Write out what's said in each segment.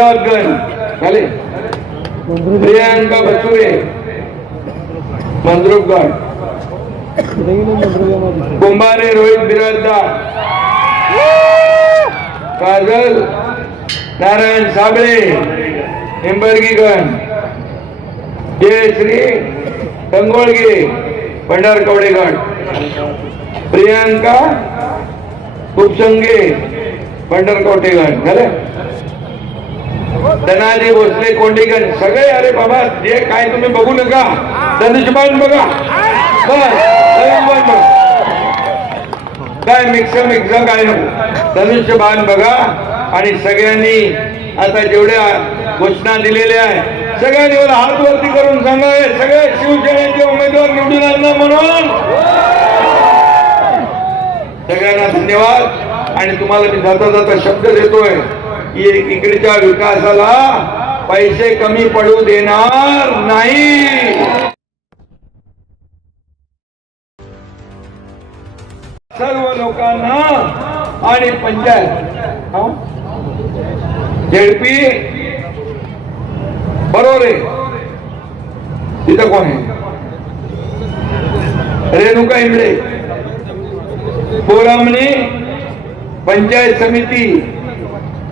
मुरादगंज झाले? प्रियांका बसुरे मंद्रुपगड. कुंभारे रोहित बिराजदार काजल नारायण साबळे. हिंबर्गीगण जयश्री संगोळगे पंढरकवडेगड प्रियांका उपसंगे पंढरकवटेगड झालं? धनाजी भोसले कोंडीगण सगळे अरे बाबा जे काय तुम्ही बघू नका धनुष्यबाण बघा. बघा. काय मिक्स मिक्स काय नको. धनुष्यबाण बघा आणि सगळ्यांनी आता जेवढ्या घोषणा दिलेल्या आहे सगळ्यांनी मला हात वरती करून सांगा सगळे शिवसेनेचे उमेदवार निवडून आणणार म्हणून. सगळ्यांना धन्यवाद. आणि तुम्हाला मी जाता जाता शब्द देतोय. इकडच्या विकासाला पैसे कमी पडू देणार नाही. सर्व लोकांना आणि पंचायत. झेडपी? बरोबर आहे. तिथं कोण आहे? रेणुका इंगळे. पोरामणी पंचायत समिती.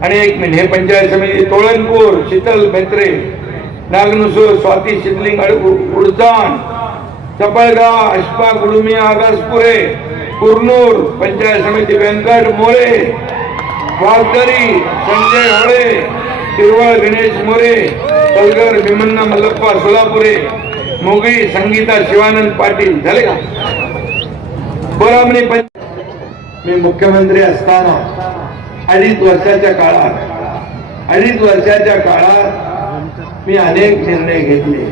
आणि एक मिनिट हे पंचायत समिती तोळणपूर शीतल मेत्रे नागनुसूर स्वाती शिदलिंग उडचाण चपळगाव अश्पा गुडुमी आगासपुरे कुरनूर पंचायत समिती व्यंकट मोरे वाघदरी संजय होळे तिरवळ गणेश मोरे पलगर भीमन्ना मल्लप्पा सोलापुरे मोगी संगीता शिवानंद पाटील. झाले का? बरं पंच मी मुख्यमंत्री असताना अडीच वर्षाच्या काळात अडीच वर्षाच्या काळात मी अनेक निर्णय घेतले.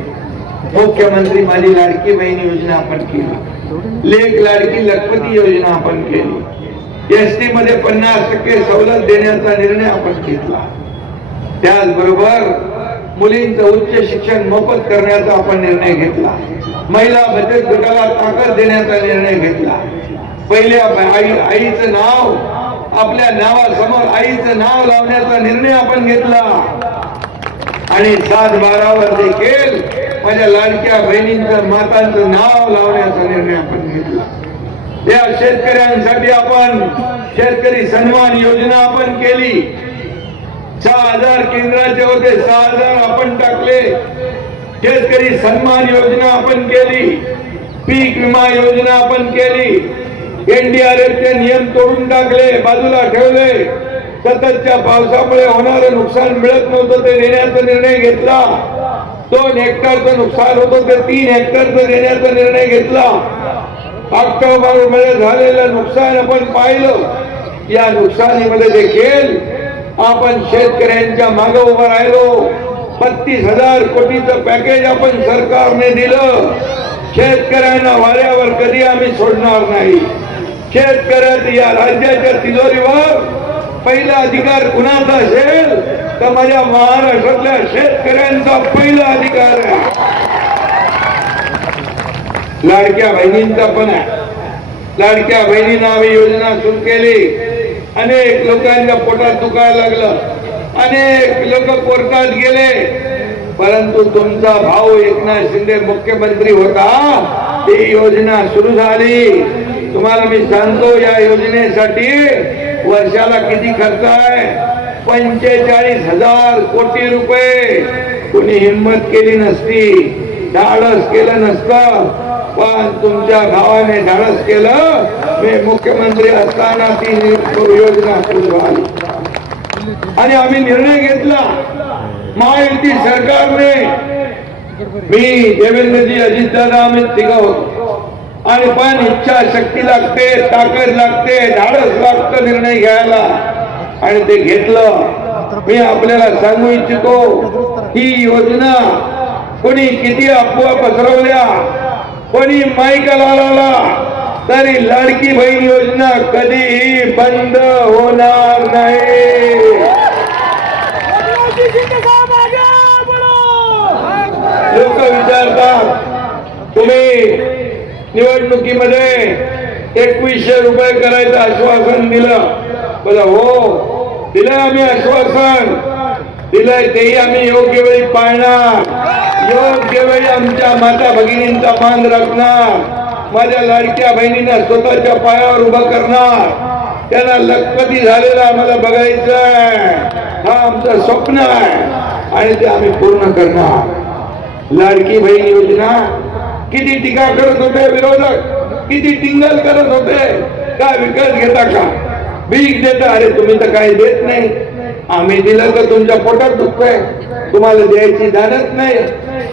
मुख्यमंत्री माझी लाडकी बहीण योजना आपण केली. लेख लाडकी लखपती योजना आपण केली. एस टी मध्ये पन्नास टक्के सवलत देण्याचा निर्णय आपण घेतला. त्याचबरोबर मुलींचं उच्च शिक्षण मोफत करण्याचा आपण निर्णय घेतला. महिला बचत गटाला ताकद देण्याचा निर्णय घेतला. पहिल्या आईचं नाव आपल्या नावासमोर आईचं नाव लावण्याचा निर्णय आपण घेतला. आणि सात बारावर देखील माझ्या लाडक्या बहिणींचं मातांचं नाव लावण्याचा निर्णय आपण घेतला. या शेतकऱ्यांसाठी आपण शेतकरी सन्मान योजना आपण केली. सहा हजार केंद्राचे होते सहा हजार आपण टाकले. शेतकरी सन्मान योजना आपण केली. पीक विमा योजना आपण केली. एनडीआरएफचे नियम तोडून टाकले बाजूला ठेवले. सततच्या पावसामुळे होणारं नुकसान मिळत नव्हतं ते देण्याचा निर्णय घेतला. दोन हेक्टरचं नुकसान होतं ते तीन हेक्टरचं देण्याचा निर्णय घेतला. ऑक्टोबरमध्ये झालेलं नुकसान आपण पाहिलं. या नुकसानीमध्ये देखील आपण शेतकऱ्यांच्या मागे उभं राहिलो. बत्तीस हजार कोटीचं पॅकेज आपण सरकारने दिलं. शेतकऱ्यांना वाऱ्यावर कधी आम्ही सोडणार नाही? शेतकऱ्यात या राज्याच्या तिजोरीवर. पहिला अधिकार कुणाचा असेल? तर माझ्या महाराष्ट्रातल्या शेतकऱ्यांचा पहिला अधिकार आहे. लाडक्या बहिणींचा पण आहे. लाडक्या बहिणींना आम्ही योजना सुरू केली. अनेक लोकांच्या पोटात दुखायला लागलं. अनेक लोक कोर्टात गेले. परंतु तुमचा भाऊ एकनाथ शिंदे मुख्यमंत्री होता. ती योजना सुरू झाली. तुम्हाला मी सांगतो या योजनेसाठी वर्षाला किती खर्च आहे? पंचेचाळीस हजार कोटी रुपये. कोणी हिंमत केली नसती धाडस केलं नसतं पण तुमच्या गावाने धाडस केलं. मी मुख्यमंत्री असताना ती योजना सुरू झाली. आणि आम्ही निर्णय घेतला. महायुती सरकारने. मी देवेंद्रजी अजितदादा आम्ही तिघ होतो. आणि पण इच्छा शक्ती लागते ताकद लागते धाडस लागतं निर्णय घ्यायला. आणि ते घेतलं. मी आपल्याला सांगू इच्छितो ही योजना कोणी किती अफवा पसरवल्या कोणी माईका लावला तरी लाडकी बहीण योजना कधीही बंद होणार नाही लोक विचारतात तुम्ही निवडणुकीमध्ये एकवीसशे रुपये करायचं आश्वासन दिलं. बोला हो दिलंय आम्ही आश्वासन. दिलंय तेही आम्ही योग्य वेळी पाळणार. योग्य वेळी आमच्या माता भगिनींचा मान राखणार. माझ्या लाडक्या बहिणींना स्वतःच्या पायावर उभं करणार. त्यांना लखपती झालेला आम्हाला बघायचं आहे हा आमचं स्वप्न आहे. आणि ते आम्ही पूर्ण करणार. लाडकी बहीण योजना किती टीका करत होते विरोधक? किती टिंगल करत होते? काय विकत घेता का? भीक देता? अरे तुम्ही तर काही देत नाही. आम्ही दिलं तर तुमच्या पोटात दुखतोय. तुम्हाला द्यायची दानत नाही.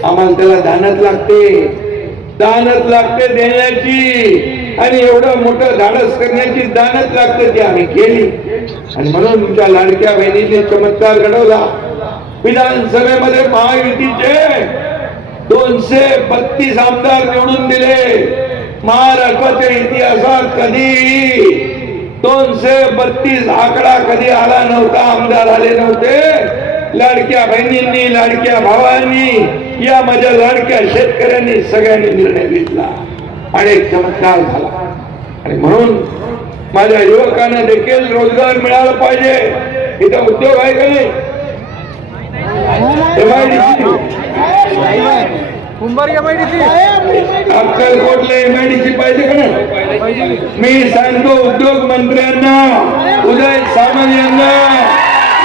आम्हाला त्याला दानत लागते. दानत लागते देण्याची. आणि एवढं मोठं धाडस करण्याची दानत लागते ती आम्ही केली. आणि म्हणून तुमच्या लाडक्या बहिणीने चमत्कार घडवला. विधानसभेमध्ये महायुतीचे दोनशे बत्तीस आमदार निवडून दिले. महाराष्ट्राच्या इतिहासात कधी दोनशे बत्तीस आकडा कधी आला नव्हता आमदार आले नव्हते. लाडक्या बहिणींनी लाडक्या भावांनी या माझ्या लाडक्या शेतकऱ्यांनी सगळ्यांनी निर्णय घेतला आणि चमत्कार झाला. आणि म्हणून माझ्या युवकांना देखील रोजगार मिळाला पाहिजे. इथं उद्योग आहे का नाही MIDC कुंभार या माहिती अक्कलकोटला एमआयडीसी पाहिजे का नाही मी सांगतो उद्योग मंत्र्यांना उदय सामंत यांना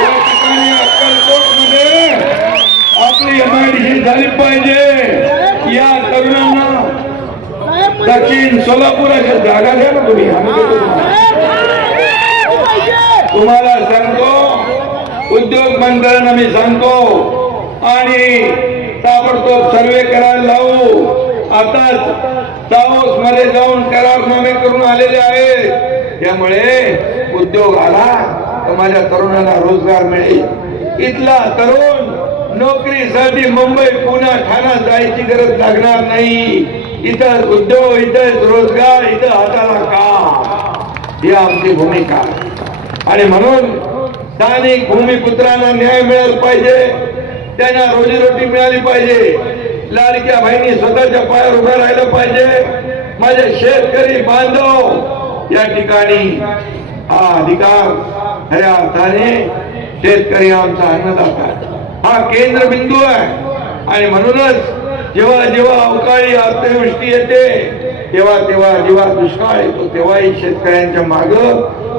या ठिकाणी अक्कलकोटमध्ये आपली एमआयडीसी झाली पाहिजे या तरुणांना दक्षिण सोलापूर अशा जागा घ्या ना तुम्ही तुम्हाला सांगतो उद्योग मंत्र्यांना मी सांगतो आणि ताबडतोब सर्वे करायला लावू. आताच दावोस मध्ये जाऊन करारनामे करून आलेले आहेत. त्यामुळे उद्योग आला तर माझ्या तरुणाला रोजगार मिळेल. इथला तरुण नोकरीसाठी मुंबई पुणे ठाणा जायची गरज लागणार नाही. इथं उद्योग इथं रोजगार इथं हाताला का ही आमची भूमिका. आणि म्हणून स्थानिक भूमिपुत्रांना न्याय मिळाला पाहिजे. त्यांना रोजीरोटी मिळाली पाहिजे. लाडक्या बहिणी स्वतःच्या पायावर उभं राहिलं पाहिजे. माझे शेतकरी बांधव या ठिकाणी हा अधिकार खऱ्या अर्थाने शेतकरी आमचा अन्नदाता हा केंद्र बिंदू आहे. आणि म्हणूनच जेव्हा जेव्हा अवकाळी अतिवृष्टी येते तेव्हा तेव्हा जेव्हा दुष्काळ येतो. तेव्हाही शेतकऱ्यांच्या माग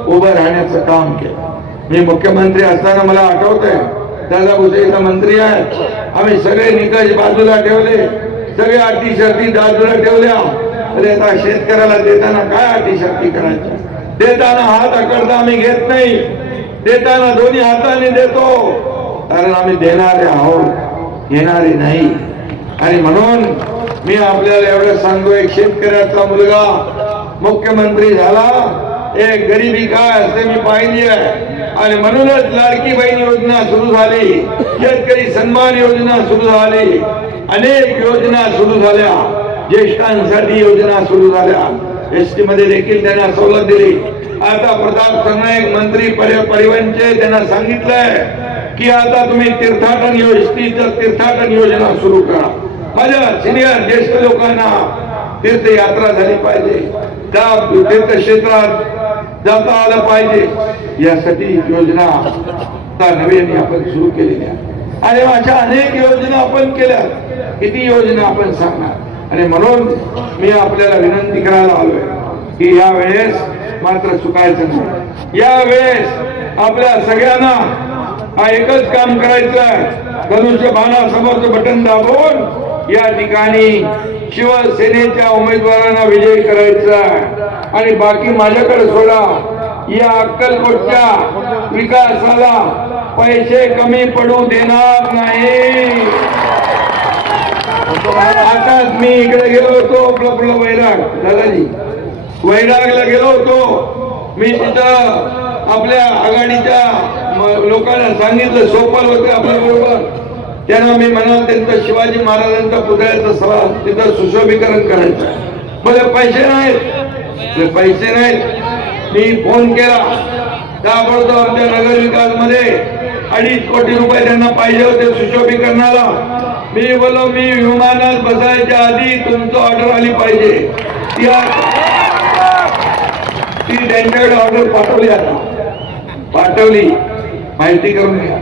उभं राहण्याचं काम केलं. मी मुख्यमंत्री असताना मला आठवतंय दादा भुसे मंत्री आहे आम्ही सगळे निकष बाजूला ठेवले सगळ्या अटी शर्ती बाजूला ठेवल्या. अरे आता शेतकऱ्याला देताना काय अटी शर्ती करायची? देताना हात अकडता आम्ही घेत नाही. देताना दोन्ही हाताने देतो. कारण आम्ही देणारे आहोत घेणारे नाही. आणि म्हणून मी आपल्याला एवढं सांगू एक शेतकऱ्याचा मुलगा मुख्यमंत्री झाला. एक गरिबी काय असते मी पाहिली आहे. आणि म्हणूनच लाडकी बहीण योजना सुरू झाली. शेतकरी सन्मान योजना सुरू झाली. अनेक योजना सुरू झाल्या. ज्येष्ठांसाठी योजना सुरू झाल्या. एसटी मध्ये देखील त्यांना सवलत दिली. आता प्रताप सरनाईक मंत्री परिवहनचे त्यांना सांगितलंय की आता तुम्ही तीर्थाटन योजनेचं तीर्थाटन योजना सुरू करा. माझ्या सिनियर ज्येष्ठ लोकांना तीर्थयात्रा झाली पाहिजे. त्या तीर्थक्षेत्रात जाता आलं पाहिजे. यासाठी योजना नव्याने आपण सुरू केलेल्या आणि अशा अनेक योजना आपण केल्या. किती योजना आपण सांगणार? आणि म्हणून मी आपल्याला विनंती करायला आलोय की या वेळेस मात्र चुकायचं नाही. या वेळेस आपल्या सगळ्यांना हा एकच काम करायचं आहे धनुष्य बाणासमोरचं बटन दाबून या ठिकाणी शिवसेनेच्या उमेदवारांना विजयी करायचा आणि बाकी माझ्याकडे सोडा. या अक्कलकोटच्या विकासाला पैसे कमी पडू देणार नाही. आताच मी इकडे गेलो होतो आपलं आपलं वैराग दादाजी. वैरागला गेलो होतो. मी तिथं आपल्या आघाडीच्या लोकांना सांगितलं सोपल होते आपल्या बरोबर. त्यांना मी म्हणाल त्यांचा शिवाजी महाराजांच्या पुतळ्याचा सभा तिथं सुशोभीकरण करायचं आहे. मला पैसे नाहीत. ते पैसे नाहीत. मी फोन केला. ताबडतोब आमच्या नगर विकासमध्ये अडीच कोटी रुपये त्यांना पाहिजे होते सुशोभीकरणाला. मी बोलो मी विमानात बसायच्या आधी तुमचं ऑर्डर आली पाहिजे. ती त्यांच्याकडे ऑर्डर पाठवली आता. पाठवली. माहिती करून घ्या.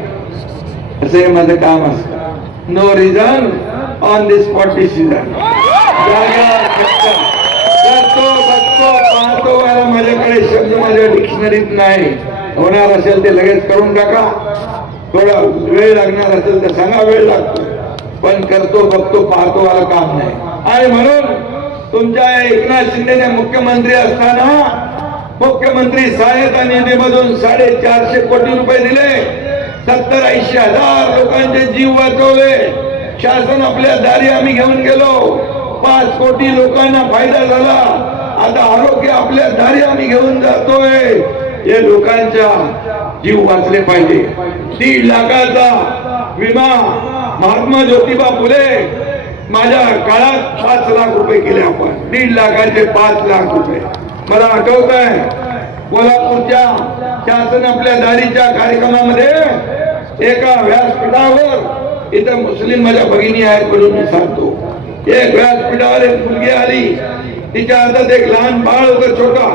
असं हे माझं काम असतं. No reason. On the spot decision करतो बघतो पाहतो मला माझ्याकडे शब्द माझ्या डिक्शनरीत नाही. होणार असेल ते लगेच करून टाका. थोडा वेळ लागणार असेल तर सांगा वेळ लागतो. पण करतो बघतो पाहतो मला काम नाही. आणि म्हणून तुमच्या एकनाथ शिंदेने मुख्यमंत्री असताना मुख्यमंत्री सहायता निधीमधून साडेचारशे कोटी रुपये दिले. सत्तर ऐंशी हजार लोकांचे जीव वाचवले. शासन आपल्या दारी आम्ही घेऊन गेलो. पाच कोटी लोकांना फायदा झाला. आता आरोग्य आपल्या दारी आम्ही घेऊन जातोय. हे लोकांच्या जीव वाचले पाहिजे. दीड लाखाचा विमा महात्मा ज्योतिबा फुले माझ्या काळात पाच लाख रुपये केले आपण. दीड लाखाचे पाच लाख रुपये. मला आठवत आहे कोल्हापूरच्या शासन आपल्या दारीच्या कार्यक्रमामध्ये एका व्यासपीठावर इथं मुस्लिम माझ्या भगिनी आहेत म्हणून मी सांगतो. एक व्यासपीठावर एक मुलगी आली. तिच्या हातात एक लहान बाळ होतं छोटा.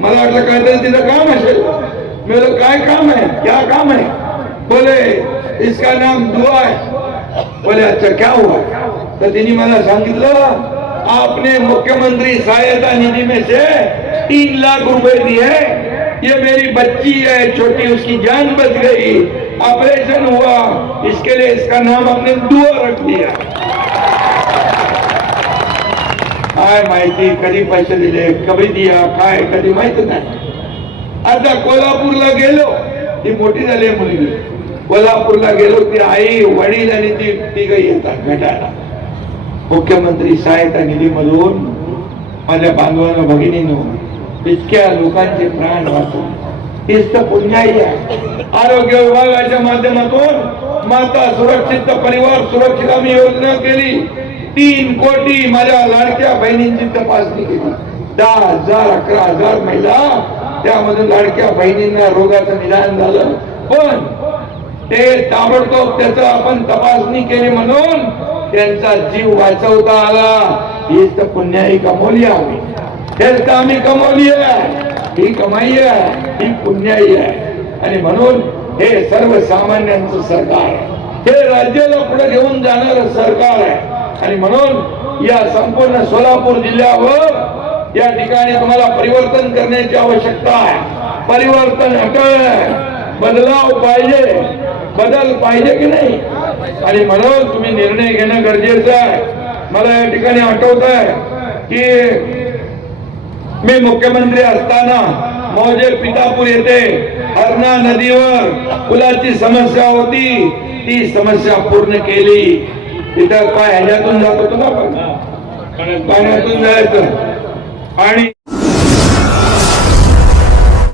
मला वाटलं काहीतरी तिचं काम असेल. मी काय काम आहे? क्या काम है बोले इसका नाम दुआ है. बोले अच्छा क्या हुआ? तर तिने मला सांगितलं आपने मुख्यमंत्री सहायता निधि में से तीन लाख रुपए दिए ये मेरी बच्ची है छोटी उसकी जान बच गई। ऑपरेशन हुआ इसके लिए इसका नाम हमने दुआ रख दिया। काय माहिती कधी पैसे दिले? कधी दिया? काय? कधी माहिती नाही। आता कोल्हापूरला गेलो ती मोठी झाली मुलगी. कोल्हापूरला गेलो ती आई वडील आणि ती तिघ येतात भेटायला. मुख्यमंत्री सहायता निधीमधून माझ्या बांधवांना भगिनीनं इतक्या लोकांचे प्राण वाचून. हेच तर पुण्याई आहे. आरोग्य विभागाच्या माध्यमातून माता सुरक्षित परिवार सुरक्षित आम्ही योजना केली. तीन कोटी माझ्या लाडक्या बहिणींची तपासणी केली. दहा हजार अकरा हजार महिला त्यामधून लाडक्या बहिणींना रोगाचं निदान झालं. पण ते ताबडतोब त्याच आपण तपासणी केली म्हणून त्यांचा जीव वाचवता आला. हीच तर पुण्याई कमवली आम्ही. हेच तर आम्ही कमवली आहे ही कमाई आहे ही पुण्याई आहे. आणि म्हणून हे सर्वसामान्यांचं सरकार आहे. हे राज्याला पुढे घेऊन जाणार सरकार आहे. आणि म्हणून या संपूर्ण सोलापूर जिल्ह्यावर या ठिकाणी तुम्हाला परिवर्तन करण्याची आवश्यकता आहे. परिवर्तन अटळ बदलाव पाहिजे. बदल पाहिजे की नाही? आणि म्हणून तुम्ही निर्णय घेणं गरजेचं आहे. मला या ठिकाणी आठवत आहे की मी मुख्यमंत्री असताना मौजे पितापूर येथे हरणा नदीवर पुलाची समस्या होती. ती समस्या पूर्ण केली. तिथं काय ह्याच्यातून जात होतो ना आपण पाण्यातून जायचं. आणि